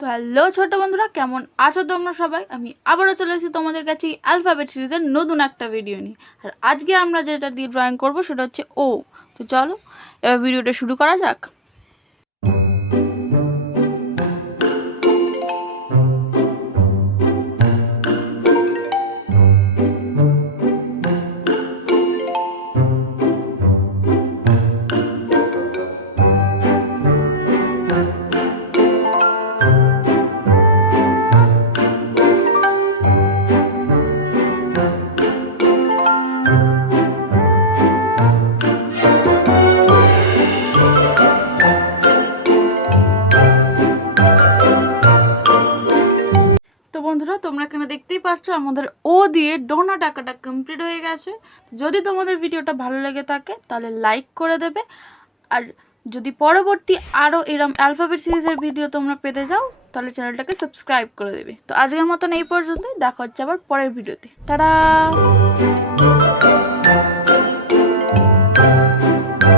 তো হ্যালো ছোট বন্ধুরা, কেমন আছো তোমরা সবাই? আমি আবারও চলে এসেছি তোমাদের কাছে অ্যালফাবেট সিরিজের নতুন একটা ভিডিও নিয়ে। আর আজকে আমরা যেটা দিয়ে ড্রয়িং করব সেটা হচ্ছে ও। তো চলো এবার ভিডিওটা শুরু করা যাক। তো বন্ধুরা, তোমরা এখানে দেখতেই পাচ্ছ আমাদের ও দিয়ে ডোনাট আঁকাটা কমপ্লিট হয়ে গেছে। যদি তোমাদের ভিডিওটা ভালো লেগে থাকে তাহলে লাইক করে দেবে, আর যদি পরবর্তী আরও এরম অ্যালফাবেট সিরিজের ভিডিও তোমরা পেতে যাও তাহলে চ্যানেলটাকে সাবস্ক্রাইব করে দেবে। তো আজকের মতন এই পর্যন্তই, দেখা হচ্ছে আবার পরের ভিডিওতে। টাটা।